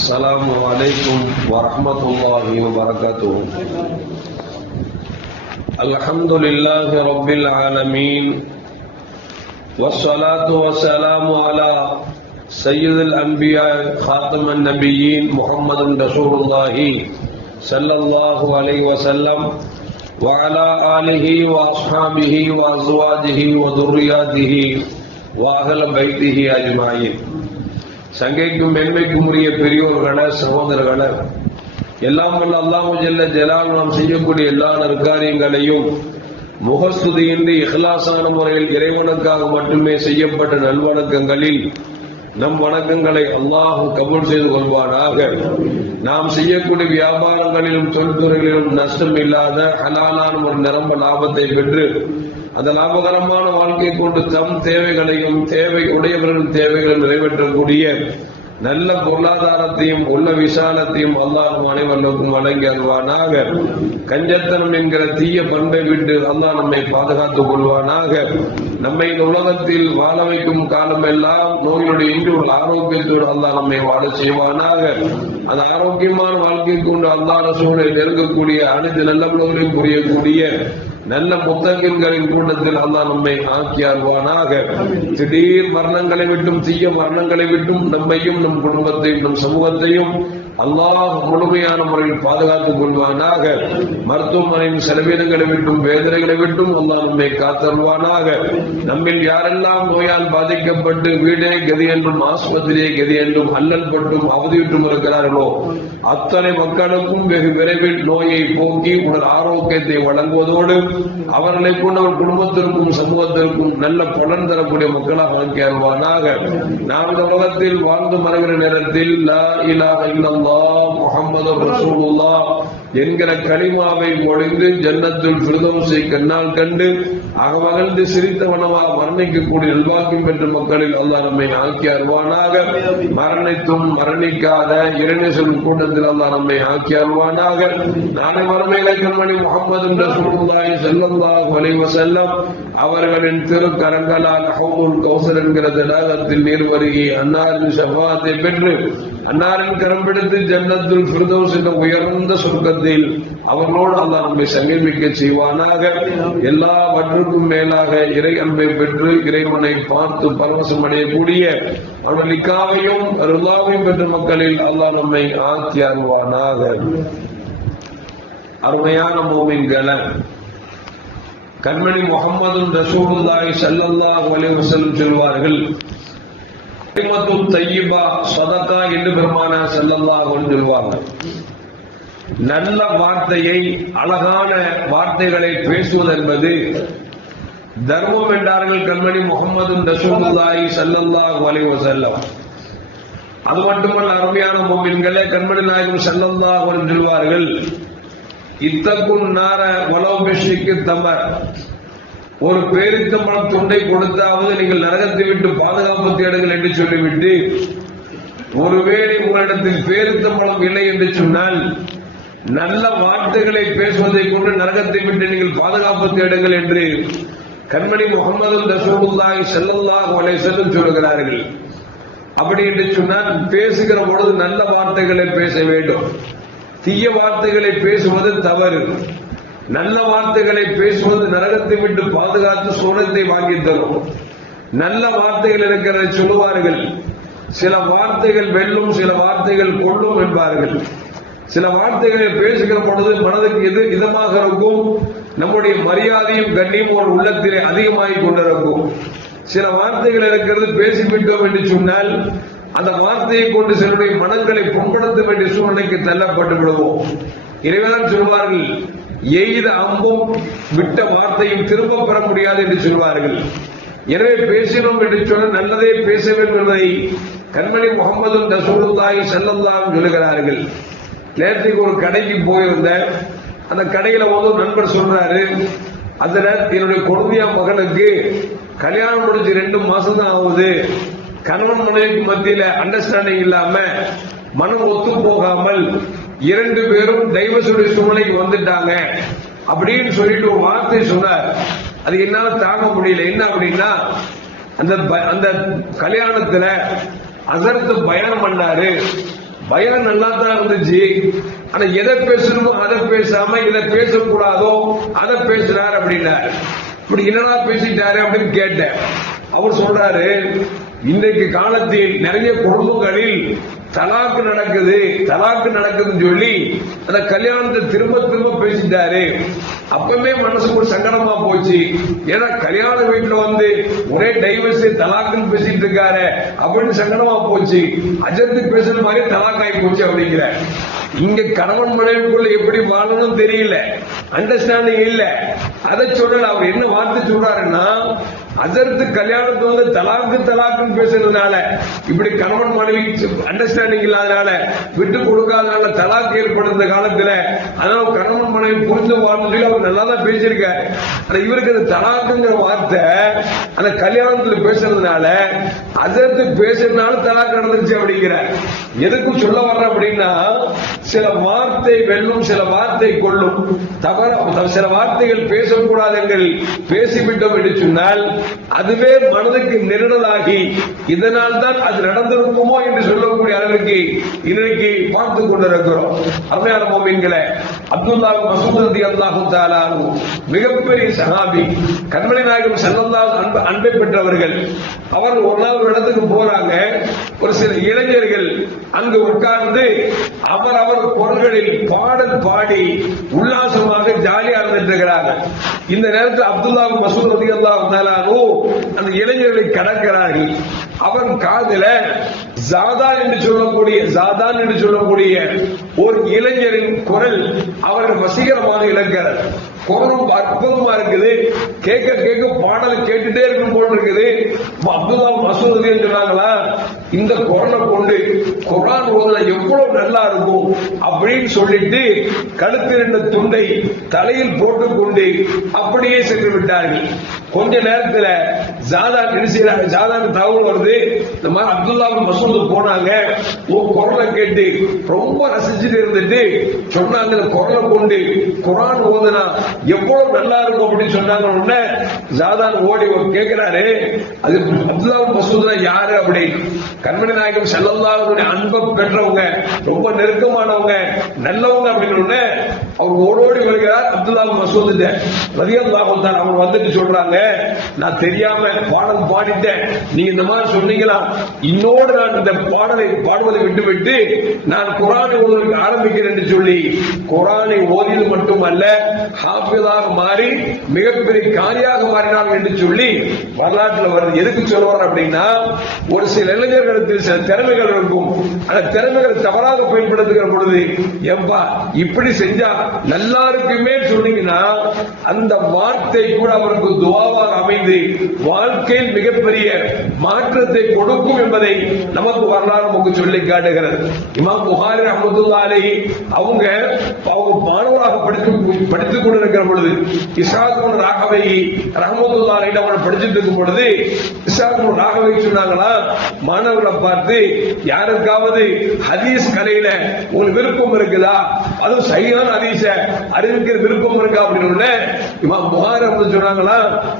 السلام عليكم ورحمة الله وبركاته. الحمد لله رب العالمين والصلاة والسلام على سيد الأنبياء خاتم النبيين محمد رسول الله صلى الله عليه وسلم وعلى آله وأصحابه وأزواجه وذرياته وأهل بيته أجمعين. சங்கைக்கும் மென்மைக்கும் உரிய பெரியோர்கள சகோதரர்கள, எல்லாம் வல்ல அல்லாஹு ஜல்ல ஜலால் நாம் செய்யக்கூடிய எல்லா நற்காரியங்களையும் முகஸ்துதியின்றி இஹ்லாசான முறையில் இறைவனுக்காக மட்டுமே செய்யப்பட்ட நல்வணக்கங்களில் நம் வணக்கங்களை அல்லாஹ் கபூல் செய்து கொள்வானாக. நாம் செய்யக்கூடிய வியாபாரங்களிலும் தொழில்துறைகளிலும் நஷ்டம் இல்லாத ஹலாலான ஒரு நிரம்ப லாபத்தை பெற்று அந்த லாபகரமான வாழ்க்கை கொண்டு தம் தேவைகளையும் தேவை உடையவர்களின் தேவைகளை நிறைவேற்றக்கூடிய நல்ல பொருளாதாரத்தையும் உள்ள விசாலத்தையும் அல்லாஹ் அனைவருக்கும் வழங்கி அருள்வானாக. கஞ்சத்தனம் என்கிற தீய பண்பை விட்டு அல்லாஹ் நம்மை பாதுகாத்துக் கொள்வானாக. நம்மை இந்த உலகத்தில் வாழ வைக்கும் காலம் எல்லாம் நோயுடைய இன்று ஒரு ஆரோக்கியத்தோடு அல்லாஹ் நம்மை வாழ செய்வானாக. அந்த ஆரோக்கியமான வாழ்க்கை கொண்டு அல்லாஹ் ரசூலை நெருங்கக்கூடிய அனைத்து நல்லவர்களையும் புரியக்கூடிய நல்ல புத்தகங்களின் கூட்டத்தில் அல்லாஹ் நம்மை ஆக்கி அருள்வானாக. திடீர் மரணங்களை விட்டும் தீய மரணங்களை விட்டும் நம்மையும் நம் குடும்பத்தையும் நம் சமூகத்தையும் அல்லாஹ் முழுமையான முறையில் பாதுகாத்துக் கொள்வானாக. மருத்துவமனையின் செலவீனங்களை விட்டும் வேதனைகளை விட்டும் அல்லாஹ் நம்மை காத்தருவானாக. நம்மில் யாரெல்லாம் நோயால் பாதிக்கப்பட்டு வீடே கதி என்றும் ஆஸ்பத்திரியே கதி என்றும் அல்லல் பட்டும் அவதியுற்றும் இருக்கிறார்களோ அத்தனை மக்களுக்கும் வெகு விரைவில் நோயை போக்கி உடல் ஆரோக்கியத்தை வழங்குவதோடு அவர்களை கொண்டு அவர் குடும்பத்திற்கும் சமூகத்திற்கும் நல்ல பலன் தரக்கூடிய மக்களாக ஆக்கி அருள்வானாக. நாம் இந்த உலகத்தில் வாழ்ந்து மறைகிற நேரத்தில் லா இலாஹ இல்லல்லாஹ் முஹம்மதுர் ரசூலுல்லாஹ் என்கிற கலிமாவை ஒழிந்து ஜன்னத்துல் ஃபிர்தௌஸை கண்ணால் கண்டு அகமகிழ்ந்து சிரித்தவனவா மரணிக்கக்கூடிய நல்வாக்கியம் பெற்ற மக்களில் அல்லாஹ் நம்மை ஆக்கி அருள்வானாக. மரணித்தும் மரணிக்காத இறைநேசன் கூட்டத்தில் அல்லாஹ் நம்மை ஆக்கி அருள்வானாக. நாளை மறுமையிலே கண்மணி முஹம்மது ரசூலுல்லாஹி ஸல்லல்லாஹு அலைஹி வஸல்லம் அவர்களின் திருக்கரங்களால் ஹௌதுல் கௌசர் என்கிற தடாகத்தில் நீர் வருகி அன்னாரின் ஷஃபாஅத்தை பெற்று அன்னாரின் கரம் பிடித்து ஜன்னத்துல் ஃபிர்தௌஸ் என்ற உயர்ந்த சொர்க்கத்தில் அவர்களோடு அல்லாஹ் நம்மை சமீபிக்க செய்வானாக. எல்லாவற்றுக்கும் மேலாக இறை அன்பை பெற்று இறைவனை பார்த்து பரவசம் அடையக்கூடிய அவர்கள் லிக்காவையும் ரிலாவையும் பெற்ற மக்களில் அல்லாஹ் நம்மை ஆக்கி அருள்வானாக. அருமையான மோமின்கள, கண்மணி முஹம்மது ரசூலுல்லாஹி ஸல்லல்லாஹு அலைஹி வஸல்லம் சொல்வார்கள், கலிமத்துத் தய்யிபா ஸதகா என்று பெருமானார் ஸல்லல்லாஹு அலைஹி சொல்வாங்க. நல்ல வார்த்தையை அழகான வார்த்தைகளை பேசுவது என்பது தர்மம் என்றார்கள் கண்மணி முஹம்மது ரசூலுல்லாஹி ஸல்லல்லாஹு அலைஹி வஸல்லம். அது மட்டுமல்ல அருமையான மோமின்களே, கண்மணி நாயகம் ஸல்லல்லாஹு அலைஹி சொல்வார்கள், இத்தகுன் நார வலவ் பிஷ்ரிக்கு தமர், ஒரு பேரித்தம்பழம் துண்டை கொடுத்தாவது நீங்கள் நரகத்தை விட்டு பாதுகாப்பு தேடுங்கள் என்று சொல்லிவிட்டு, ஒருவேளை உங்களிடத்தில் பேரித்தம்பழம் இல்லை என்று சொன்னால் நல்ல வார்த்தைகளை பேசுவதை கொண்டு நரகத்தை விட்டு நீங்கள் பாதுகாப்பு தேடுங்கள் என்று கண்மணி முஹம்மது ரசூலுல்லாஹி ஸல்லல்லாஹு அலைஹி வஸல்லம் சொல்கிறார்கள். அப்படி என்று சொன்னால் பேசுகிற பொழுது நல்ல வார்த்தைகளை பேச வேண்டும். தீய வார்த்தைகளை பேசுவது தவறு. நல்ல வார்த்தைகளை பேசுவது நரகத்தை விட்டு பாதுகாத்து சோனத்தை வாங்கி தரும். நல்ல வார்த்தைகள் இருக்கிறதை சொல்லுவார்கள். சில வார்த்தைகள் வெல்லும், சில வார்த்தைகள் கொள்ளும் என்பார்கள். சில வார்த்தைகளை பேசுகிற பொழுது மனதுக்கு இதமாக இருக்கும், நம்முடைய மரியாதையும் கண்ணியும் ஒரு உள்ளத்திலே அதிகமாகிக் கொண்டிருக்கும். சில வார்த்தைகள் இருக்கிறது பேசிவிட்டோம் என்று சொன்னால் அந்த வார்த்தையை கொண்டு சிலருடைய மனங்களை புண்படுத்த வேண்டிய சூழ்நிலைக்கு தள்ளப்பட்டு விடுவோம். இறைவன் சொல்வார்கள், எய்த அம்பும் விட்ட வார்த்தையும் திரும்ப பெற முடியாது என்று சொல்வார்கள். எனவே பேசினோம் என்று சொன்ன நல்லதே பேச வேண்டும் என்பதை கண்மணி முஹம்மது ரசூலுல்லாஹி ஸல்லல்லாஹு அலைஹி சொல்லுகிறார்கள். நேற்றுக்கு ஒரு கடைக்கு போயிருந்தேன். அந்த கடையில ஒரு நண்பர் சொல்றாரு, அதுல என்னுடைய கொடுமையா மகனுக்கு கல்யாணம் முடிஞ்சு 2 மாசம் தான் ஆகுது, கணவன் மனைவிக்கு மத்தியில அண்டர்ஸ்டாண்டிங் இல்லாம மனம் ஒத்து போகாமல் 2 பேரும் டைவர்ஸுடைய சூழ்நிலைக்கு வந்துட்டாங்க அப்படின்னு சொல்லிட்டு ஒரு வார்த்தை சொன்னார். அது என்னால தாங்க முடியல. என்ன அப்படின்னா, அந்த கல்யாணத்துல அசரத்து பயணம் பண்ணாரு. பயான் நல்லா தான் இருந்துச்சு. ஆனா எதை பேசணுமோ அதை பேசாம இதை பேசக்கூடாதோ அதை பேசுறாரு அப்படின்னாரு. இப்படி என்னடா பேசிட்டாரு அப்படின்னு கேட்டேன். அவர் சொல்றாரு, இன்றைக்கு காலத்தில் நிறைய குடும்பங்களில் தலாக்கு நடக்குதுன்னு சொல்லி அந்த கல்யாணத்தை திரும்ப திரும்ப பேசிட்டாரு. அப்பவே மனசுக்கு ஒரு சங்கடமா போச்சு. ஏன்னா கல்யாண வீட்டுல ஒரே டைவர்ஸ் தலாக்குன்னு பேசிட்டு இருக்காரு அப்படின்னு சங்கடமா போச்சு. அஜத்துக்கு பேசுற மாதிரி தலாக்காய் போச்சு அப்படிங்கிற. இங்க கணவன் மனைவிக்குள்ள எப்படி வாழணும் தெரியல, அண்டர்ஸ்டாண்டிங் இல்ல. அதை சொல்லல. அவர் என்ன வார்த்தை சொல்றாருன்னா, அஜர்த்து கல்யாணத்தை தலாக்குன்னு பேசுறதுனால, இப்படி கணவன் மனைவி அண்டர்ஸ்டாண்டிங் இல்லாதனால, விட்டு கொடுக்காதனால தலாக்கு ஏற்படுத்த காலத்துல, அதனால கணவன் மனைவி புரிந்து வாழ்ந்து அவர் நல்லா தான் பேசியிருக்காரு. ஆனா இவருக்கு அந்த தலாக்குங்கிற வார்த்தை அந்த கல்யாணத்துல பேசுறதுனால, அஜர்த்து பேசுறதுனால தலாக்கு நடந்துச்சு அப்படிங்கிற. எதுக்கு சொல்ல வர்ற அப்படின்னா, சில வார்த்தை வெல்லும், சில வார்த்தை கொள்ளும். சில வார்த்தைகள் பேசக்கூடாதுங்கள் பேசிவிட்டோம் என்று சொன்னால் அதுவே மனதுக்கு நெருடலாகி இதனால் தான் அது நடந்திருக்குமோ என்று சொல்லக்கூடிய அளவுக்கு இன்றைக்கு பார்த்துக் கொண்டிருக்கிறோம். அருமையான மோமின்களே, அப்துல்லா மசூத் ரலியல்லாஹு தஆலா மிகப்பெரிய சஹாபி, கண்மணி நாயகம் ஸல்லல்லாஹு அன்பை பெற்றவர்கள். அவர் ஒரு நாள் ஒரு இடத்துக்கு போறாங்க. ஒரு சில இளைஞர்கள் அங்கு உட்கார்ந்து அவர் குரல்களில் பாடல் பாடி உல்லாசமாக ஜாலியா இருந்துட்டு இருக்கிறார்கள். இந்த நேரத்தில் அப்துல்லா மசூத் ரலியல்லாஹு தஆலா அந்த இளைஞர்களை கடக்கிறார்கள். அவன் காதுல ஜாதான் என்று சொல்லக்கூடிய ஒரு இளைஞரின் குரல் அவர்கள் வசீகரமாக இழக்கிறார். குரலும் அற்புதமா இருக்குது. கேட்க கேட்க பாடல் கேட்டுட்டே இருக்கும் போல் இருக்குது. அப்துல்லா மசூத் சொன்னாங்களா, இந்த குரலை கொண்டு குர்ஆன் ஓதுனா எவ்வளவு நல்லா இருக்கும் அப்படின்னு சொல்லிட்டு கழுத்து இருந்த துண்டை தலையில் போட்டுக்கொண்டு அப்படியே சென்று விட்டார்கள். கொஞ்ச நேரத்துல ஜாதான் தகவல் வருது, இந்த மாதிரி அப்துல்லா மசூத் போனாங்க, உன் குரலை கேட்டு ரொம்ப ரசிச்சுட்டு இருந்துட்டு சொன்னாங்க, இந்த குரலை கொண்டு குர்ஆன் ஓதுனா எவ்வளவு நல்லா இருக்கும் அப்படின்னு சொன்னாங்க. ஜாதான் ஓடி கேட்கிறாரு, அது அப்துல்லா மசூத் யாரு அப்படின்னு. கண்மணி நாயகம் ஸல்லல்லாஹு அலைஹி அன்பை பெற்றவங்க, ரொம்ப நெருக்கமானவங்க, நல்லவங்க அப்படின்னு அவர் ஓடோடி வருகிறார். அப்துல்லா மசூத் ரலியல்லாஹு தஆலா அவர் வந்துட்டு சொல்றாங்க, நான் தெரியாம பாடல் பாடிட்டேன், நீங்க இந்த மாதிரி சொன்னீங்களா, இன்னோடு நான் இந்த பாடலை பாடுவதை விட்டுவிட்டு நான் குர்ஆனை ஓதுவதற்கு ஆரம்பிக்கிறேன் என்று சொல்லி குர்ஆனை ஓதியது மட்டுமல்ல, ஹாஃபிஸாக மாறி மிகப்பெரிய காரியாக மாறினார் என்று சொல்லி வரலாற்றில் வருது. எதுக்கு சொல்லுவார் அப்படின்னா, ஒரு சில இளைஞர்களுக்கு சில திறமைகள் இருக்கும். அந்த திறமைகள் தவறாக பயன்படுத்துகிற பொழுது, எப்பா இப்படி செஞ்சா நல்லா இருக்குமே சொன்னீங்கன்னா அந்த வார்த்தை கூட அவருக்கு துஆவாக அமைந்து வாழ்க்கையில் மிகப்பெரிய மாற்றத்தை கொடுக்கும் என்பதை நமக்கு வரலாறு நமக்கு சொல்லி காட்டுகிறது. இமாம் புகாரி ரஹ்மத்துல்லாஹி அலைஹி அவங்க மாணவராக படித்துக் கொண்டிருக்கிற பொழுது இஸ்ஹாக் இப்னு ராகவி ரஹ்மத்துல்லாஹி அலைஹி அவர்கள் படிச்சுட்டு இருக்கும் பொழுது இஸ்ஹாக் இப்னு ராகவி சொன்னாங்களா, மாணவர்களை பார்த்து, யாருக்காவது ஹதீஸ் கலையில உங்களுக்கு விருப்பம் இருக்குதா, அதுவும் சரியான ஹதீஸ அறிவிக்கிற விருப்பம் இருக்கா அப்படின்னு இமாம் புகாரி சொன்னாங்களா,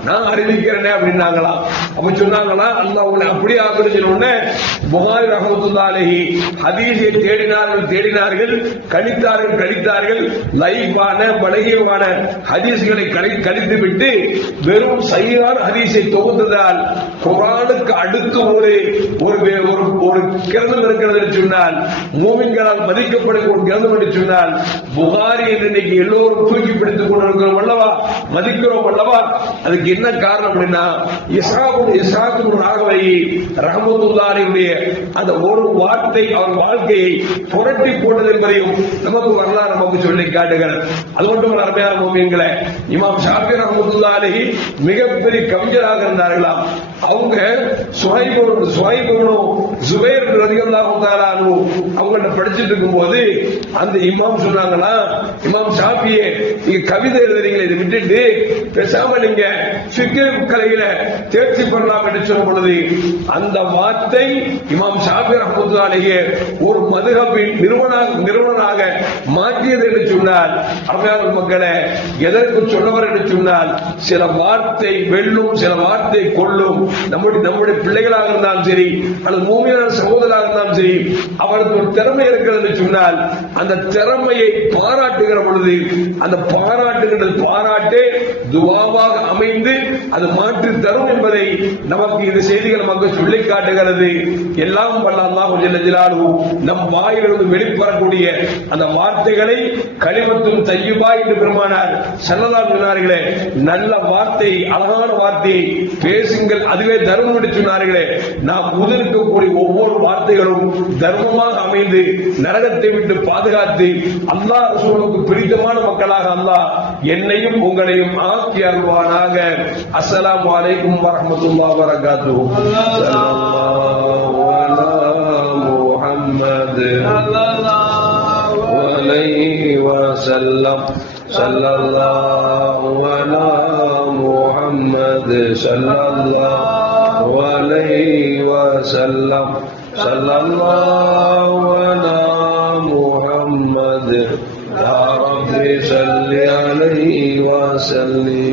நான் அறிவிக்கிறேன் அப்படின்னாங்களா. அப்ப சொன்னாங்களா, அல்லாஹ் உங்களை அப்படி ஆக்குறதுன்னு புகாரி ரஹ்மத்துல்லாஹி அலைஹி ஹதீஸை தேடினார்கள், கணித்தார்கள். லைவான பலகீனமான ஹதீஸ்களை கணித்து விட்டு வெறும் சரியான ஹதீஸை தொகுத்ததால் குர்ஆனுக்கு அடுத்து ஒரு கிரந்தம் இருக்கிறது என்று சொன்னால், மூமின்களால் மதிக்கப்படுகிற ஒரு கிரந்தம் என்று சொன்னால் புகாரி என்று இன்னைக்கு எல்லோரும் தூக்கி பிடித்துக் கொண்டிருக்கிறோம் அல்லவா, மதிக்கிறோம் அல்லவா. அதுக்கு என்ன காரணம் அப்படின்னா, இஸ்ஹாக் இப்னு ராகவி ரஹ்மத்துல்லாஹி அலைஹி அந்த ஒரு வார்த்தை அவர் வாழ்க்கையை புரட்டி போட்டது என்பதையும் நமக்கு வரலாறு நமக்கு சொல்லி காட்டுகிறது. அது மட்டும் அருமையான மோமின்களே, இமாம் ஷாஃபி ரஹ்மத்துல்லாஹி அலைஹி மிகப்பெரிய கவிஞராக இருந்தார்களாம். அவங்க ஜுபைர் ரலியல்லாஹு தஆலா அவங்கள்ட்ட படிச்சுட்டு இருக்கும்போது அந்த இமாம் சொன்னாங்களா, இமாம் ஷாஃபியே நீங்க கவிதை எழுதுறீங்களே, இதை விட்டுட்டு பேசாம நீங்க ஃபிக்ஹ் கலையில தேர்ச்சி பெறலாம் என்று சொன்ன பொழுது அந்த வார்த்தை இமாம் ஷாஃபி ரஹ்மத்துல்லாஹி அலைஹி ஒரு மதுஹபின் நிறுவனராக மாற்றியது என்று சொன்னால், அருமையான மக்களே, எதற்கு சொன்னவர் என்று சொன்னால், சில வார்த்தை வெல்லும், சில வார்த்தை கொள்ளும். நம்முடைய பிள்ளைகளாக இருந்தாலும் சரி, அல்லது மூமியான சகோதரராக இருந்தாலும் சரி, அவருக்கு ஒரு திறமை இருக்கிறது என்று சொன்னால், அந்த திறமையை பாராட்டுகிற பொழுது அந்த பாராட்டு துவாவாக அமைந்து அது மாற்றி தரும் என்பதை நமக்கு இந்த செய்திகள் நமக்கு சொல்லி காட்டுகிறது. எல்லாம் வல்ல அல்லாஹ் ஜல்ல ஜலாலுஹு நம் வாயிலிருந்து வெளிப்படக்கூடிய அந்த வார்த்தைகளை கலிமத்துன் தய்யிபா என்று பெருமானார் ஸல்லல்லாஹு அலைஹி சொன்னார்களே, நல்ல வார்த்தை, அழகான வார்த்தையை பேசுங்கள், அதுவே தர்மம் என்று சொன்னார்களே. நாம் உதிர்க்கக்கூடிய ஒவ்வொரு வார்த்தைகளும் தர்மமாக அமைந்து நரகத்தை விட்டு பாதுகாத்து அல்லாஹ் ரசூலுக்கு பிடித்தமான மக்களாக அல்லாஹ் என்னையும் உங்களையும் ஆக்கி அருள்வானாக. அஸ்ஸலாமு அலைக்கும் வரஹ்மத்துல்லாஹி வபரகாத்துஹு. ஸல்லல்லாஹு அலா முஹம்மத் ஸல்லல்லாஹு அலைஹி வஸல்லம். ஸல்லல்லாஹு அலா முஹம்மத் ஸல்லல்லாஹு அலைஹி வஸல்லம். ஸல்லல்லாஹு அலா முஹம்மத் யா ரப்பி ஸல்லி அலைஹி வஸல்லிம்.